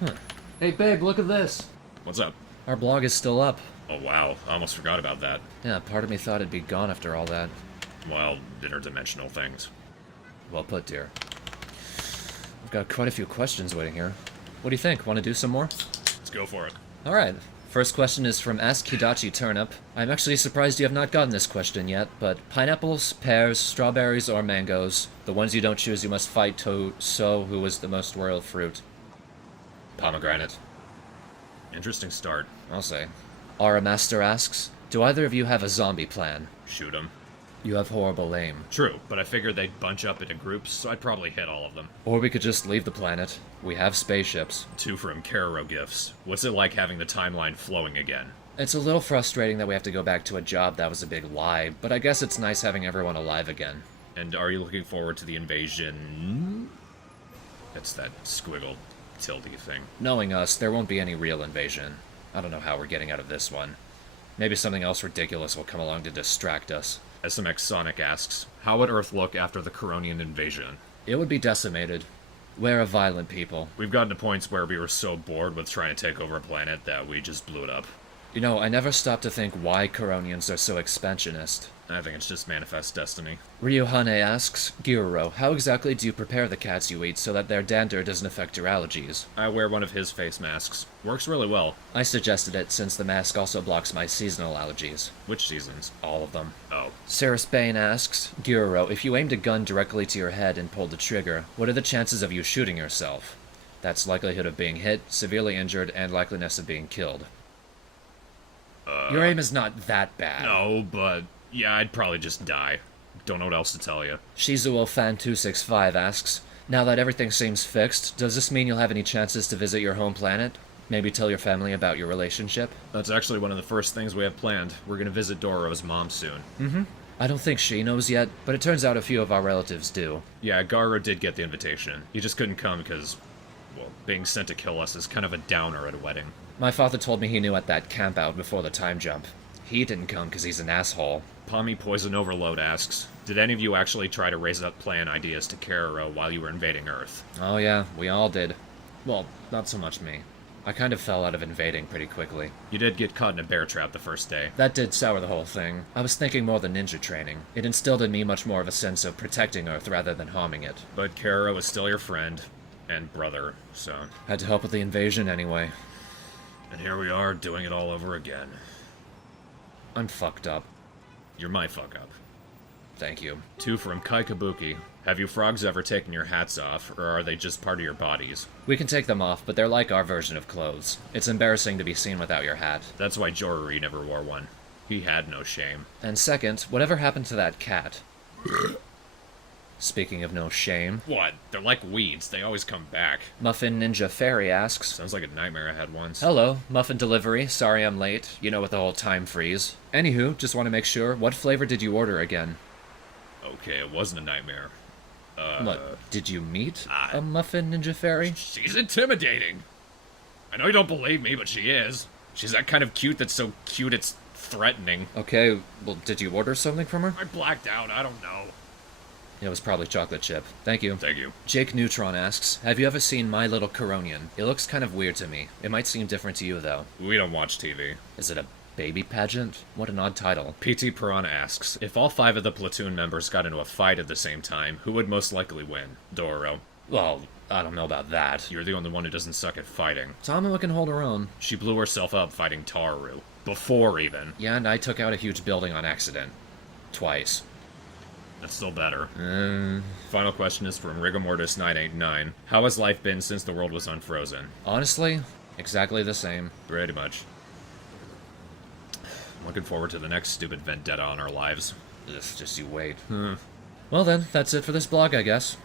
Huh. Hey babe, look at this. What's up? Our blog is still up. Oh wow, I almost forgot about that. Yeah, part of me thought it'd be gone after all that. Well, interdimensional things. Well put, dear. I've got quite a few questions waiting here. What do you think? Want to do some more? Let's go for it. Alright. First question is from Ask Hidachi Turnip. I'm actually surprised you have not gotten this question yet, but pineapples, pears, strawberries, or mangoes, the ones you don't choose you must fight to so who is the most royal fruit. Pomegranate. Interesting start. I'll say. Aura Master asks, do either of you have a zombie plan? Shoot 'em. You have horrible aim. True, but I figured they'd bunch up into groups, so I'd probably hit all of them. Or we could just leave the planet. We have spaceships. 2 from Cararo gifts. What's it like having the timeline flowing again? It's a little frustrating that we have to go back to a job that was a big lie, but I guess it's nice having everyone alive again. And are you looking forward to the invasion? It's that squiggle tilde thing. Knowing us, there won't be any real invasion. I don't know how we're getting out of this one. Maybe something else ridiculous will come along to distract us. SMX Sonic asks, how would Earth look after the Coronian invasion? It would be decimated. We're a violent people. We've gotten to points where we were so bored with trying to take over a planet that we just blew it up. You know, I never stop to think why Coronians are so expansionist. I think it's just manifest destiny. Ryohane asks, GiroDoro, how exactly do you prepare the cats you eat so that their dander doesn't affect your allergies? I wear one of his face masks. Works really well. I suggested it since the mask also blocks my seasonal allergies. Which seasons? All of them. Oh. Cirrus Bane asks, GiroDoro, if you aimed a gun directly to your head and pulled the trigger, what are the chances of you shooting yourself? That's likelihood of being hit, severely injured, and likeliness of being killed. Your aim is not that bad. No, but yeah, I'd probably just die. Don't know what else to tell you. Shizuo-fan265 asks, now that everything seems fixed, does this mean you'll have any chances to visit your home planet? Maybe tell your family about your relationship? That's actually one of the first things we have planned. We're gonna visit Doro's mom soon. I don't think she knows yet, but it turns out a few of our relatives do. Yeah, Garo did get the invitation. He just couldn't come because, well, being sent to kill us is kind of a downer at a wedding. My father told me he knew at that camp out before the time jump. He didn't come because he's an asshole. Pommy Poison Overload asks, did any of you actually try to raise up plan ideas to Cararo while you were invading Earth? Oh yeah, we all did. Well, not so much me. I kind of fell out of invading pretty quickly. You did get caught in a bear trap the first day. That did sour the whole thing. I was thinking more than ninja training. It instilled in me much more of a sense of protecting Earth rather than harming it. But Cararo is still your friend and brother, so... Had to help with the invasion anyway. And here we are, doing it all over again. I'm fucked up. You're my fuck-up. Thank you. 2 from Kai Kabuki. Have you frogs ever taken your hats off, or are they just part of your bodies? We can take them off, but they're like our version of clothes. It's embarrassing to be seen without your hat. That's why Joruri never wore one. He had no shame. And second, whatever happened to that cat? Speaking of no shame... What? They're like weeds. They always come back. Muffin Ninja Fairy asks... Sounds like a nightmare I had once. Hello, Muffin Delivery. Sorry I'm late. You know, with the whole time freeze. Anywho, just want to make sure, what flavor did you order again? Okay, it wasn't a nightmare. What, did you meet a Muffin Ninja Fairy? She's intimidating. I know you don't believe me, but she is. She's that kind of cute that's so cute it's threatening. Okay, well, did you order something from her? I blacked out, I don't know. It was probably chocolate chip. Thank you. Thank you. Jake Neutron asks, have you ever seen My Little Coronian? It looks kind of weird to me. It might seem different to you, though. We don't watch TV. Is it a baby pageant? What an odd title. PT Piranha asks, if all 5 of the platoon members got into a fight at the same time, who would most likely win? Doro. Well, I don't know about that. You're the only one who doesn't suck at fighting. Tama can hold her own. She blew herself up fighting Taru. Before, even. Yeah, and I took out a huge building on accident. Twice. That's still better. Final question is from Rigamortis989. How has life been since the world was unfrozen? Honestly, exactly the same. Pretty much. Looking forward to the next stupid vendetta on our lives. Ugh, just you wait. Well then, that's it for this blog, I guess.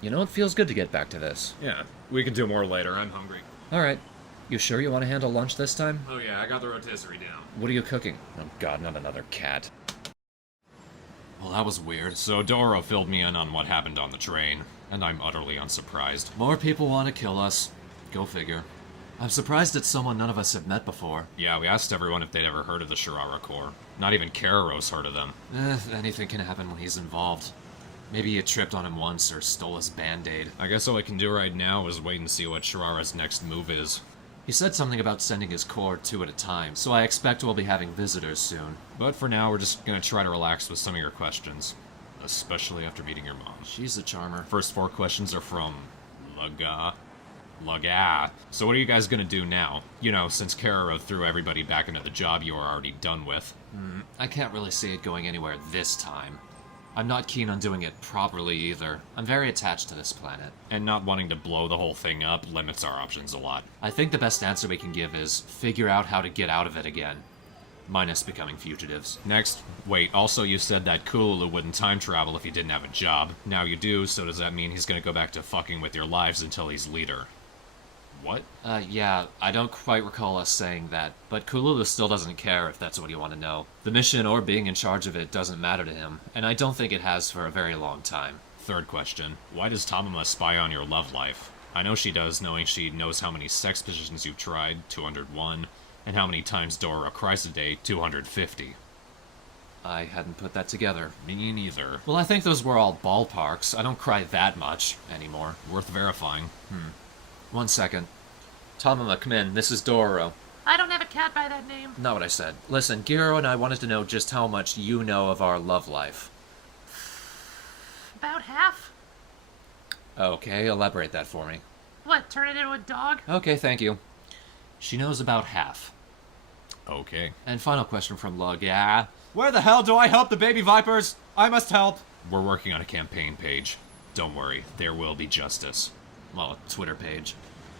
You know, it feels good to get back to this. Yeah, we can do more later. I'm hungry. Alright. You sure you want to handle lunch this time? Oh yeah, I got the rotisserie down. What are you cooking? Oh god, not another cat. Well, that was weird. So Doro filled me in on what happened on the train, and I'm utterly unsurprised. More people want to kill us. Go figure. I'm surprised it's someone none of us have met before. Yeah, we asked everyone if they'd ever heard of the Shirara Corps. Not even Kararos heard of them. Anything can happen when he's involved. Maybe you tripped on him once or stole his band-aid. I guess all I can do right now is wait and see what Shirara's next move is. He said something about sending his corps 2 at a time, so I expect we'll be having visitors soon. But for now, we're just gonna try to relax with some of your questions. Especially after meeting your mom. She's a charmer. First 4 questions are from Laga. So what are you guys gonna do now? You know, since Kararo threw everybody back into the job you were already done with. I can't really see it going anywhere this time. I'm not keen on doing it properly either. I'm very attached to this planet. And not wanting to blow the whole thing up limits our options a lot. I think the best answer we can give is figure out how to get out of it again. Minus becoming fugitives. Next, wait, also you said that Kululu wouldn't time travel if he didn't have a job. Now you do, so does that mean he's gonna go back to fucking with your lives until he's leader? What? Yeah, I don't quite recall us saying that, but Kululu still doesn't care if that's what you want to know. The mission or being in charge of it doesn't matter to him, and I don't think it has for a very long time. Third question, why does Tamama spy on your love life? I know she does, knowing she knows how many sex positions you've tried, 201, and how many times Dora cries a day, 250. I hadn't put that together. Me neither. Well, I think those were all ballparks. I don't cry that much anymore. Worth verifying. 1 second. Tamama, come in. This is Dororo. I don't have a cat by that name. Not what I said. Listen, Giro and I wanted to know just how much you know of our love life. About half? Okay, elaborate that for me. What, turn it into a dog? Okay, thank you. She knows about half. Okay. And final question from Lug. Yeah? Where the hell do I help the baby vipers? I must help. We're working on a campaign page. Don't worry, there will be justice. Well, a Twitter page.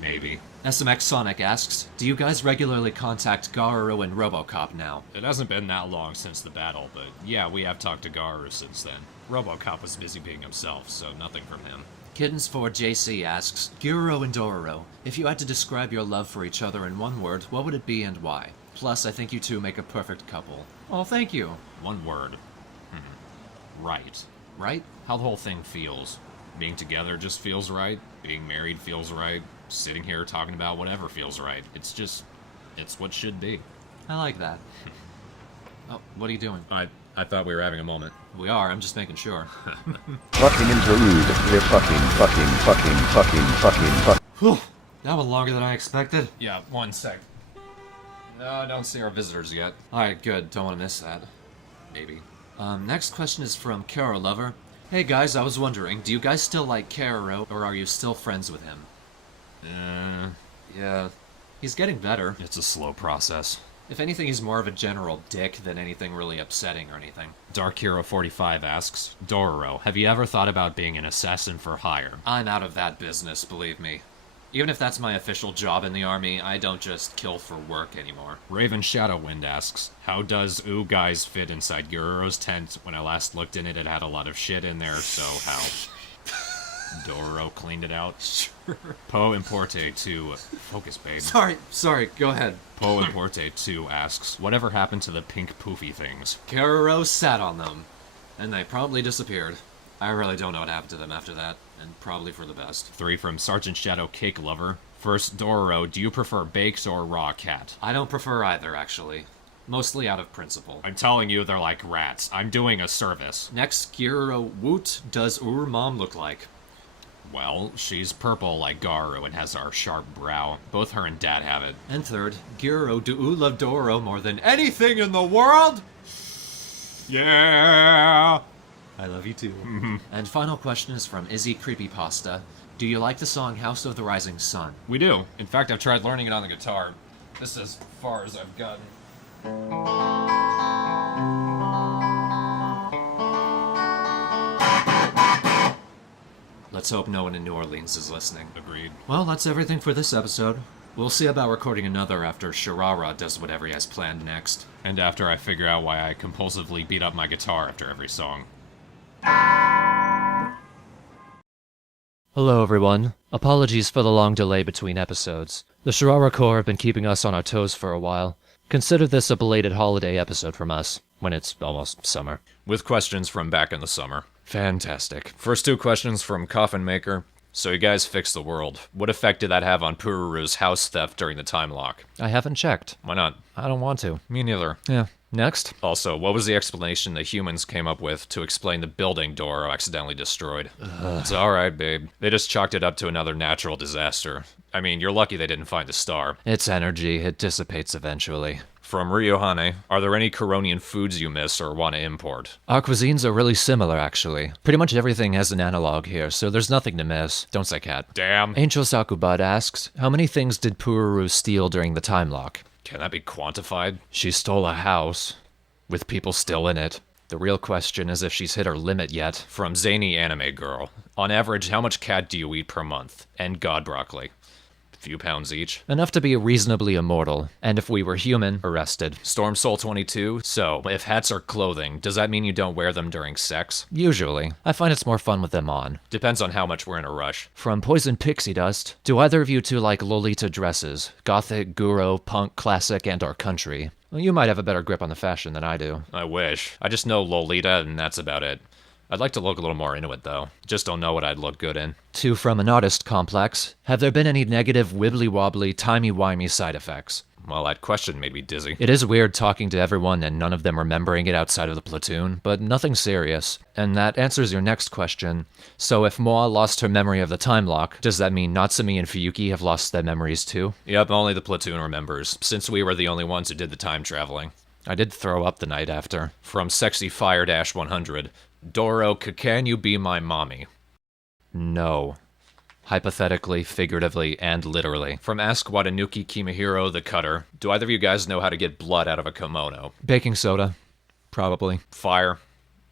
Maybe. SMX Sonic asks, do you guys regularly contact Garuru and Robocop now? It hasn't been that long since the battle, but yeah, we have talked to Garu since then. Robocop was busy being himself, so nothing from him. Kittens4JC asks, Giro and Dororo, if you had to describe your love for each other in one word, what would it be and why? Plus, I think you two make a perfect couple. Oh, thank you. One word. Right. Right? How the whole thing feels. Being together just feels right. Being married feels right. Sitting here talking about whatever feels right. It's what should be. I like that. Oh, what are you doing? I thought we were having a moment. We are, I'm just making sure. Fucking interlude. We're fucking. Whew, that was longer than I expected. Yeah, 1 sec. No, I don't see our visitors yet. Alright, good. Don't want to miss that. Maybe. Next question is from Kara Lover. Hey guys, I was wondering, do you guys still like Kararo, or are you still friends with him? Yeah. He's getting better. It's a slow process. If anything, he's more of a general dick than anything really upsetting or anything. Dark Hero 45 asks, Dororo, have you ever thought about being an assassin for hire? I'm out of that business, believe me. Even if that's my official job in the army, I don't just kill for work anymore. Raven Shadowwind asks, how does Ooh Guys fit inside Guerrero's tent? When I last looked in it, it had a lot of shit in there, so how? Dororo cleaned it out. Sure. Po Importe 2, focus babe. Sorry, go ahead. Po Importe 2 asks, whatever happened to the pink poofy things? Kararo sat on them, and they promptly disappeared. I really don't know what happened to them after that, and probably for the best. 3 from Sergeant Shadow Cake Lover. First, Dororo, do you prefer baked or raw cat? I don't prefer either, actually. Mostly out of principle. I'm telling you, they're like rats. I'm doing a service. Next, Giro, what does Ur Mom look like? Well, she's purple like Garu and has our sharp brow. Both her and Dad have it. And third, Giro, do you love Doro more than anything in the world? Yeah! I love you too. And final question is from Izzy Creepypasta. Do you like the song House of the Rising Sun? We do. In fact, I've tried learning it on the guitar. This is as far as I've gotten. Let's hope no one in New Orleans is listening. Agreed. Well, that's everything for this episode. We'll see about recording another after Shirara does whatever he has planned next. And after I figure out why I compulsively beat up my guitar after every song. Hello, everyone. Apologies for the long delay between episodes. The Shirara Corps have been keeping us on our toes for a while. Consider this a belated holiday episode from us, when it's almost summer. With questions from back in the summer. Fantastic. First 2 questions from Coffin Maker. So you guys fixed the world. What effect did that have on Pururu's house theft during the time lock? I haven't checked. Why not? I don't want to. Me neither. Yeah. Next. Also, what was the explanation the humans came up with to explain the building Doro accidentally destroyed? It's alright, babe. They just chalked it up to another natural disaster. I mean, you're lucky they didn't find the star. It's energy. It dissipates eventually. From Ryohane, are there any Coronian foods you miss or want to import? Our cuisines are really similar, actually. Pretty much everything has an analog here, so there's nothing to miss. Don't say cat. Damn. Angel Sakubad asks, how many things did Pururu steal during the time lock? Can that be quantified? She stole a house, with people still in it. The real question is if she's hit her limit yet. From Zany Anime Girl, on average, how much cat do you eat per month? And god broccoli. Few pounds each. Enough to be reasonably immortal, and if we were human, arrested. Storm Soul 22, so if hats are clothing, does that mean you don't wear them during sex? Usually. I find it's more fun with them on. Depends on how much we're in a rush. From Poison Pixie Dust, do either of you two like Lolita dresses? Gothic, Guro, punk, classic, and or country? Well, you might have a better grip on the fashion than I do. I wish. I just know Lolita, and that's about it. I'd like to look a little more into it, though. Just don't know what I'd look good in. 2 from an artist complex. Have there been any negative, wibbly-wobbly, timey-wimey side effects? Well, that question made me dizzy. It is weird talking to everyone and none of them remembering it outside of the platoon, but nothing serious. And that answers your next question. So if Moa lost her memory of the time lock, does that mean Natsumi and Fuyuki have lost their memories too? Yep, only the platoon remembers, since we were the only ones who did the time traveling. I did throw up the night after. From Sexy Fire 100, Doro, can you be my mommy? No. Hypothetically, figuratively, and literally. From Ask Watanuki Kimihiro the Cutter, do either of you guys know how to get blood out of a kimono? Baking soda. Probably. Fire.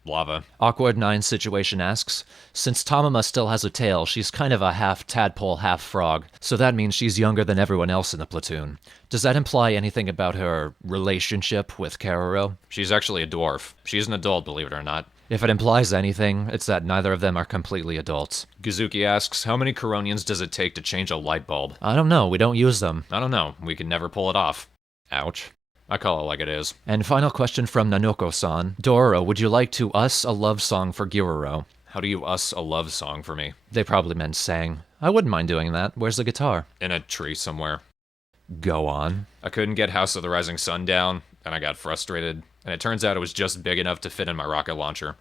Lava. Awkward 9 Situation asks, since Tamama still has a tail, she's kind of a half tadpole, half frog, so that means she's younger than everyone else in the platoon. Does that imply anything about her relationship with Karoro? She's actually a dwarf. She's an adult, believe it or not. If it implies anything, it's that neither of them are completely adults. Gizuki asks, how many Coronians does it take to change a light bulb? I don't know, we don't use them. I don't know, we can never pull it off. Ouch. I call it like it is. And final question from Nanoko-san. Doro, would you like to us a love song for GiroDoro? How do you us a love song for me? They probably meant sang. I wouldn't mind doing that. Where's the guitar? In a tree somewhere. Go on. I couldn't get House of the Rising Sun down, and I got frustrated, and it turns out it was just big enough to fit in my rocket launcher.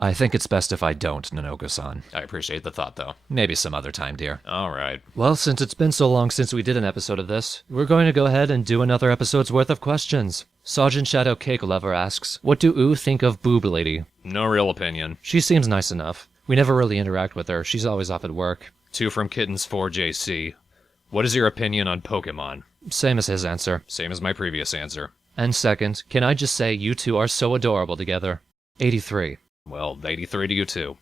I think it's best if I don't, Nanoko-san. I appreciate the thought, though. Maybe some other time, dear. Alright. Well, since it's been so long since we did an episode of this, we're going to go ahead and do another episode's worth of questions. Sergeant Shadow Cake Lover asks, what do oo think of Boob Lady? No real opinion. She seems nice enough. We never really interact with her. She's always off at work. 2 from Kittens4JC. What is your opinion on Pokemon? Same as his answer. Same as my previous answer. And second, can I just say you two are so adorable together? 83. Well, 83 to you too.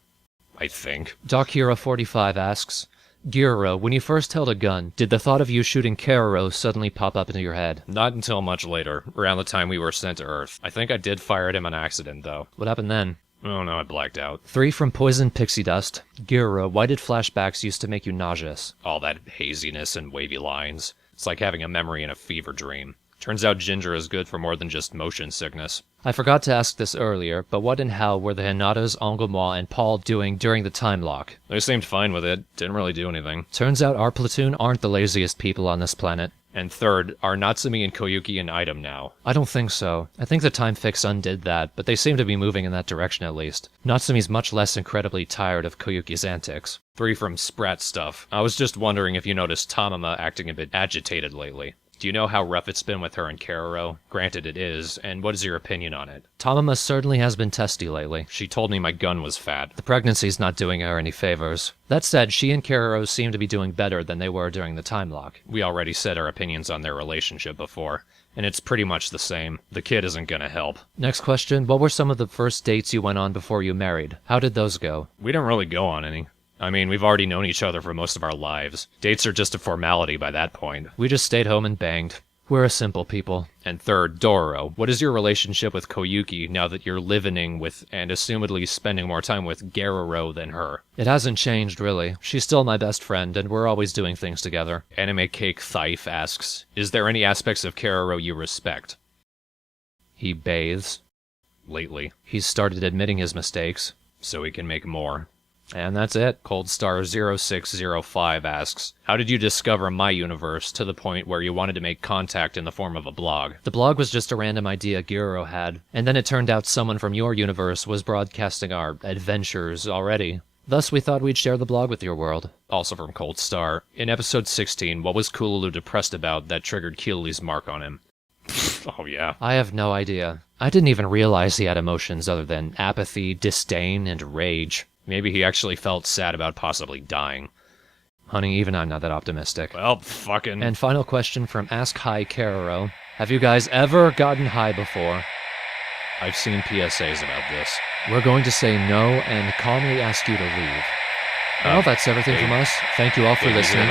I think. Dark Hero 45 asks, Giro, when you first held a gun, did the thought of you shooting Karoro suddenly pop up into your head? Not until much later, around the time we were sent to Earth. I think I did fire at him on accident, though. What happened then? Oh no, I blacked out. 3 from Poison Pixie Dust. Giro, why did flashbacks used to make you nauseous? All that haziness and wavy lines. It's like having a memory in a fever dream. Turns out ginger is good for more than just motion sickness. I forgot to ask this earlier, but what and how were the Hinatas, Angomwa, and Paul doing during the time lock? They seemed fine with it. Didn't really do anything. Turns out our platoon aren't the laziest people on this planet. And third, are Natsumi and Koyuki an item now? I don't think so. I think the time fix undid that, but they seem to be moving in that direction at least. Natsumi's much less incredibly tired of Koyuki's antics. 3 from Sprat Stuff. I was just wondering if you noticed Tamama acting a bit agitated lately. Do you know how rough it's been with her and Karoro? Granted it is, and what is your opinion on it? Tamama certainly has been testy lately. She told me my gun was fat. The pregnancy's not doing her any favors. That said, she and Karoro seem to be doing better than they were during the time lock. We already said our opinions on their relationship before, and it's pretty much the same. The kid isn't gonna help. Next question, what were some of the first dates you went on before you married? How did those go? We didn't really go on any. I mean, we've already known each other for most of our lives. Dates are just a formality by that point. We just stayed home and banged. We're a simple people. And third, Doro, what is your relationship with Koyuki now that you're living with and assumedly spending more time with Geroro than her? It hasn't changed, really. She's still my best friend, and we're always doing things together. Anime Cake Thief asks, is there any aspects of Geroro you respect? He bathes. Lately. He's started admitting his mistakes. So he can make more. And that's it. ColdStar0605 asks, how did you discover my universe to the point where you wanted to make contact in the form of a blog? The blog was just a random idea Giro had, and then it turned out someone from your universe was broadcasting our adventures already. Thus, we thought we'd share the blog with your world. Also from Cold Star, in episode 16, what was Kululu depressed about that triggered Keely's mark on him? Oh yeah. I have no idea. I didn't even realize he had emotions other than apathy, disdain, and rage. Maybe he actually felt sad about possibly dying. Honey, even I'm not that optimistic. Well, fucking... And final question from Ask High Cararo. Have you guys ever gotten high before? I've seen PSAs about this. We're going to say no and calmly ask you to leave. Well, that's everything from us. Thank you all for listening.